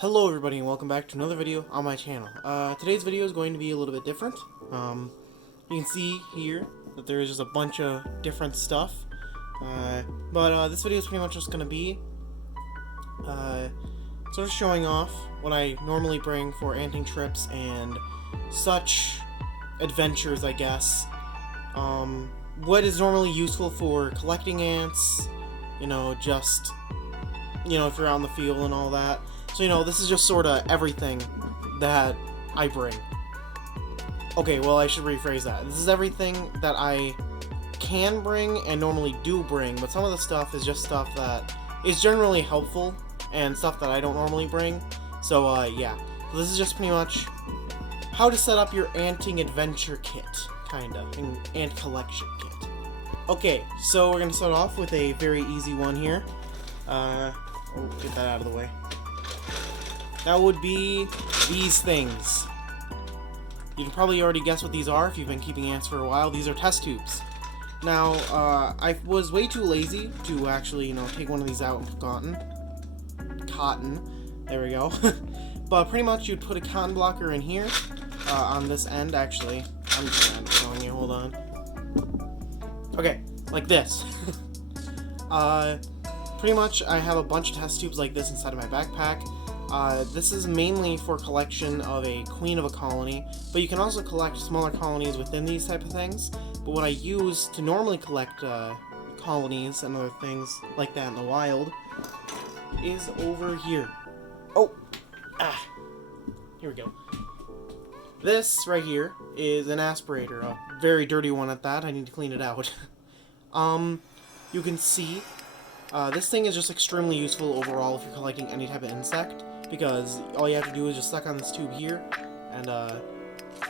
Hello everybody and welcome back to another video on my channel. Today's video is going to be a little bit different. You can see here that there is just a bunch of different stuff. But this video is pretty much just going to be sort of showing off what I normally bring for anting trips and such adventures, I guess. What is normally useful for collecting ants, just, if you're out in the field and all that. So, this is just sort of everything that I bring. Okay, well, I should rephrase that. This is everything that I can bring and normally do bring, but some of the stuff is just stuff that is generally helpful and stuff that I don't normally bring. So, yeah. So this is just pretty much how to set up your anting adventure kit, kind of, an ant collection kit. Okay, so we're going to start off with a very easy one here. Get that out of the way. That would be these things. You can probably already guess what these are if you've been keeping ants for a while. These are test tubes. Now, I was way too lazy to actually, take one of these out and put cotton. There we go. But pretty much you'd put a cotton blocker in here, on this end, actually. I'm just showing you, hold on. Okay, like this. Pretty much I have a bunch of test tubes like this inside of my backpack. This is mainly for collection of a queen of a colony, but you can also collect smaller colonies within these type of things. But what I use to normally collect colonies and other things like that in the wild is over here. Here we go. This right here is an aspirator, a very dirty one at that. I need to clean it out. You can see this thing is just extremely useful overall if you're collecting any type of insect, because all you have to do is just suck on this tube here and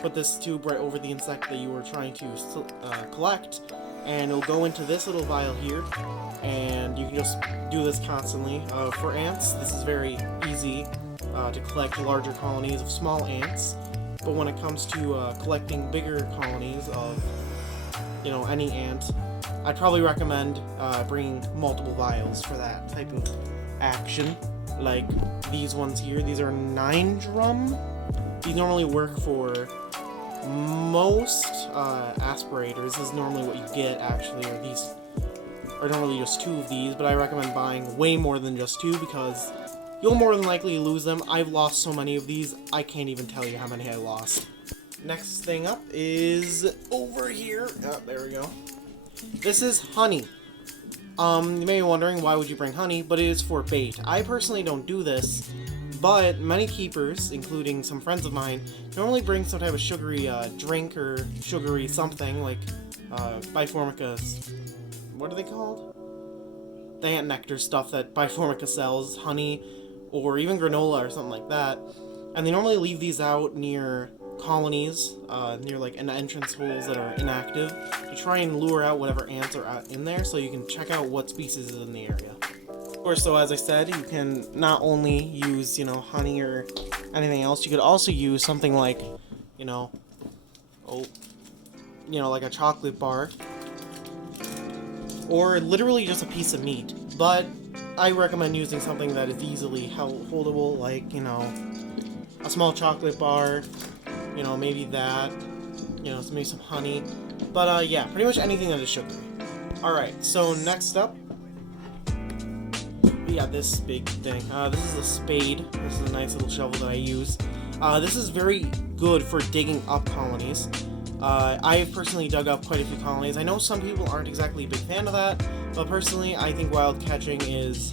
put this tube right over the insect that you were trying to collect, and it'll go into this little vial here, and you can just do this constantly. For ants, this is very easy to collect larger colonies of small ants, but when it comes to collecting bigger colonies of any ant, I'd probably recommend bringing multiple vials for that type of action, like these ones here. These are 9 drum. These normally work for most aspirators. This is normally what you get, actually, or these are normally just 2 of these, but I recommend buying way more than just 2 because you'll more than likely lose them. I've lost so many of these, I can't even tell you how many I lost. Next thing up is over here. Oh, there we go. This is honey. You may be wondering, why would you bring honey? But it is for bait. I personally don't do this, but many keepers, including some friends of mine, normally bring some type of sugary drink or sugary something, like Biformica's... what are they called? The ant nectar stuff that Biformica sells, honey, or even granola or something like that. And they normally leave these out near colonies, near like entrance holes that are inactive, to try and lure out whatever ants are out in there, so you can check out what species is in the area. Of course, so as I said, you can not only use, honey or anything else, you could also use something like, like a chocolate bar, or literally just a piece of meat. But I recommend using something that is easily holdable, like, a small chocolate bar, maybe that, maybe some honey. But, yeah, pretty much anything that is sugary. Alright, so next up, we got this big thing. This is a spade. This is a nice little shovel that I use. This is very good for digging up colonies. I've personally dug up quite a few colonies. I know some people aren't exactly a big fan of that, but personally, I think wild catching is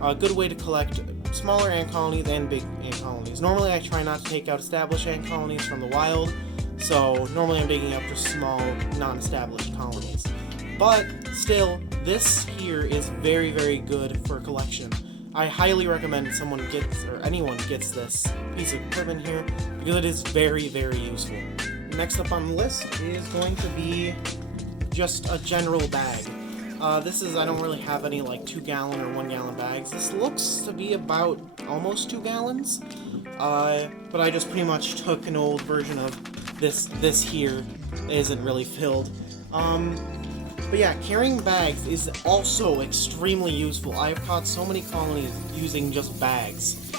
a good way to collect smaller ant colonies and big ant colonies. Normally I try not to take out established ant colonies from the wild, so normally I'm digging up just small, non-established colonies. But still, this here is very, very good for collection. I highly recommend anyone gets this piece of equipment here, because it is very, very useful. Next up on the list is going to be just a general bag. I don't really have any like 2-gallon or 1-gallon bags. This looks to be about almost 2 gallons, but I just pretty much took an old version of this here. It isn't really filled. But yeah, carrying bags is also extremely useful. I have caught so many colonies using just bags.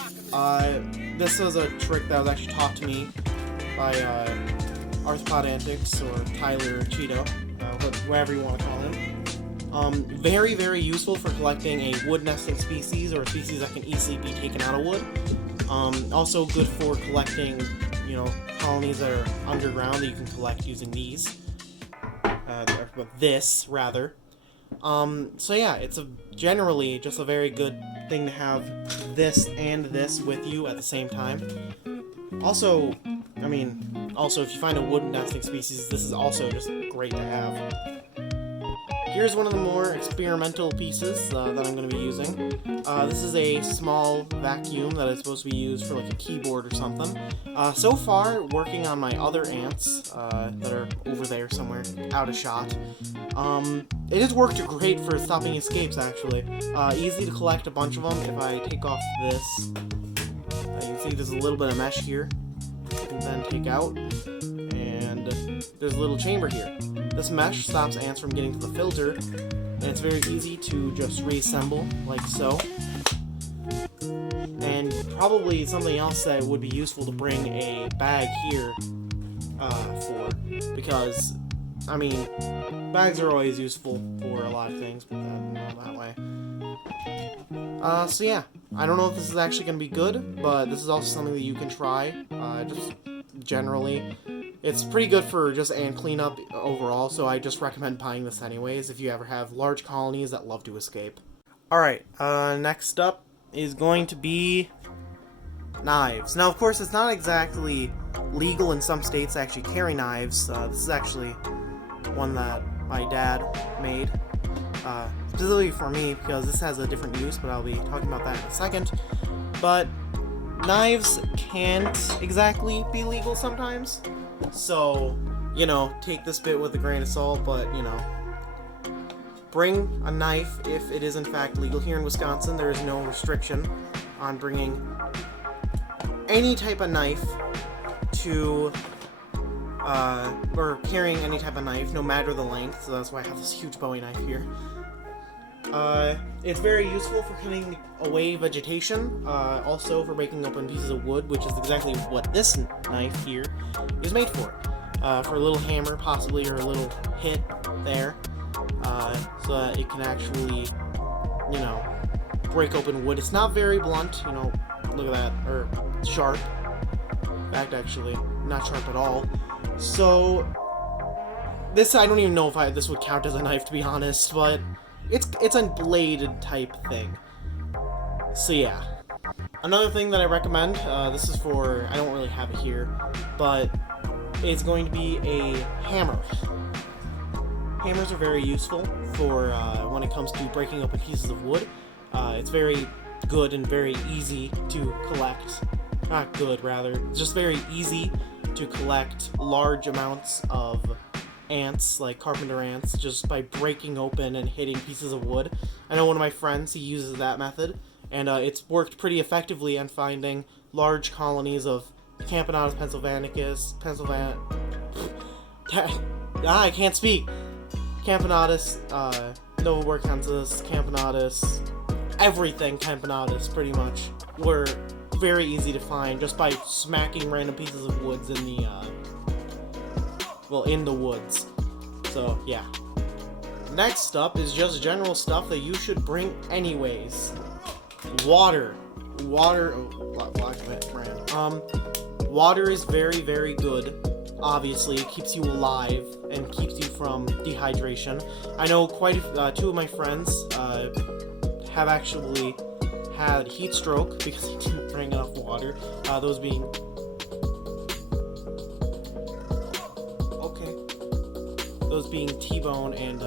This was a trick that was actually taught to me by Arthropod Antics, or Tyler Cheeto, whatever you want to call him. Very, very useful for collecting a wood nesting species, or a species that can easily be taken out of wood. Also good for collecting, you know, colonies that are underground that you can collect using these. This, rather. So yeah, it's generally just a very good thing to have this and this with you at the same time. Also, if you find a wood nesting species, this is also just great to have. Here's one of the more experimental pieces that I'm going to be using. This is a small vacuum that is supposed to be used for like a keyboard or something. So far, working on my other ants that are over there somewhere, out of shot. It has worked great for stopping escapes, actually. Easy to collect a bunch of them if I take off this. You can see there's a little bit of mesh here. You can then take out, and there's a little chamber here. This mesh stops ants from getting to the filter, and it's very easy to just reassemble, like so. And probably something else that would be useful to bring a bag here for, because, I mean, bags are always useful for a lot of things, but not that way. So yeah, I don't know if this is actually going to be good, but this is also something that you can try, just generally. It's pretty good for just ant cleanup overall, so I just recommend buying this anyways if you ever have large colonies that love to escape. Alright, next up is going to be knives. Now, of course, it's not exactly legal in some states to actually carry knives. This is actually one that my dad made, specifically for me, because this has a different use, but I'll be talking about that in a second. But knives can't exactly be legal sometimes. So, you know, take this bit with a grain of salt, but, you know, bring a knife if it is in fact legal. Here in Wisconsin, there is no restriction on bringing any type of knife to, or carrying any type of knife, no matter the length, so that's why I have this huge Bowie knife here. It's very useful for cutting away vegetation, also for breaking open pieces of wood, which is exactly what this knife here is made for. For a little hammer, possibly, or a little hit there, so that it can actually, you know, break open wood. It's not very blunt, you know, look at that, or sharp. In fact, actually, not sharp at all. So, this, I don't even know if this would count as a knife, to be honest, but it's a bladed type thing. So yeah. Another thing that I recommend, this is for, I don't really have it here, but it's going to be a hammer. Hammers are very useful for when it comes to breaking open pieces of wood. It's very good and very easy to collect. Not good, rather. It's just very easy to collect large amounts of ants, like carpenter ants, just by breaking open and hitting pieces of wood. I know one of my friends, he uses that method, and it's worked pretty effectively on finding large colonies of Camponotus pennsylvanicus, I can't speak! Camponotus, Novaworkanthus, Camponotus, everything Camponotus, pretty much, were very easy to find just by smacking random pieces of woods in the, in the woods. So, yeah. Next up is just general stuff that you should bring anyways. Water. Water is very, very good. Obviously, it keeps you alive and keeps you from dehydration. I know quite two of my friends have actually had heat stroke because they didn't drink enough water. Those being T-Bone and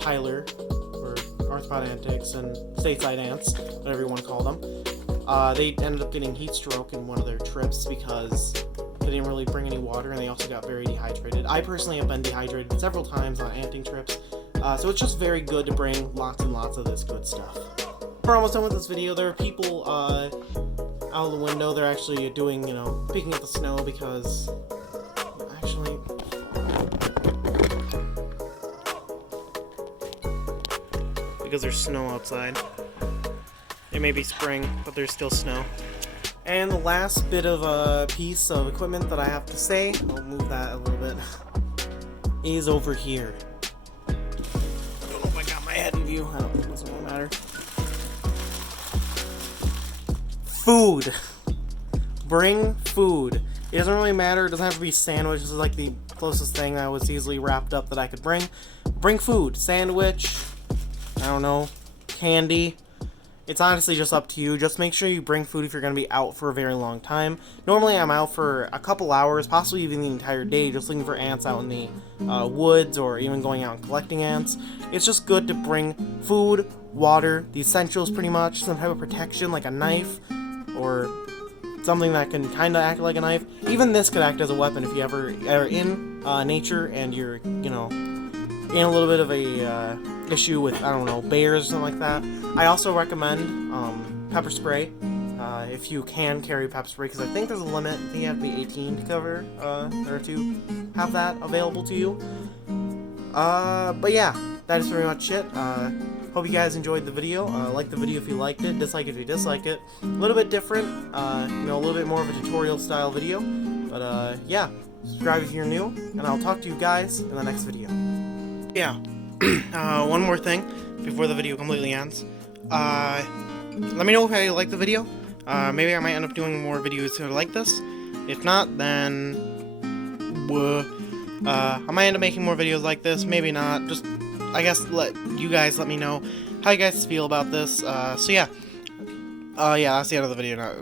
Tyler, or Arthropod Antics, and Stateside Ants, whatever you want to call them. They ended up getting heat stroke in one of their trips because they didn't really bring any water, and they also got very dehydrated. I personally have been dehydrated several times on anting trips, so it's just very good to bring lots and lots of this good stuff. We're almost done with this video. There are people out of the window. They're actually doing, you know, picking up the snow because actually there's snow outside. It may be spring, but there's still snow. And the last bit of a piece of equipment that I have to say, I'll move that a little bit, is over here. I don't know if I got my head in view. I don't think it doesn't really matter. Food. Bring food. It doesn't really matter. It doesn't have to be sandwich. This is like the closest thing that was easily wrapped up that I could bring. Bring food. Sandwich. I don't know. Candy. It's honestly just up to you. Just make sure you bring food if you're going to be out for a very long time. Normally I'm out for a couple hours, possibly even the entire day, just looking for ants out in the woods, or even going out and collecting ants. It's just good to bring food, water, the essentials pretty much, some type of protection like a knife, or something that can kind of act like a knife. Even this could act as a weapon if you ever are in nature and you're, you know, in a little bit of a issue with, I don't know, bears or something like that. I also recommend pepper spray if you can carry pepper spray, because I think there's a limit. I think you have to be 18 to cover or to have that available to you. But yeah, that is pretty much it. Hope you guys enjoyed the video. Like the video if you liked it, dislike it if you dislike it. A little bit different, you know, a little bit more of a tutorial style video. But yeah, subscribe if you're new, and I'll talk to you guys in the next video. Yeah, one more thing before the video completely ends. Let me know if you like the video. Maybe I might end up doing more videos like this. If not, then I might end up making more videos like this. Maybe not. Just, I guess, let me know how you guys feel about this. So yeah. Yeah, that's the end of the video now.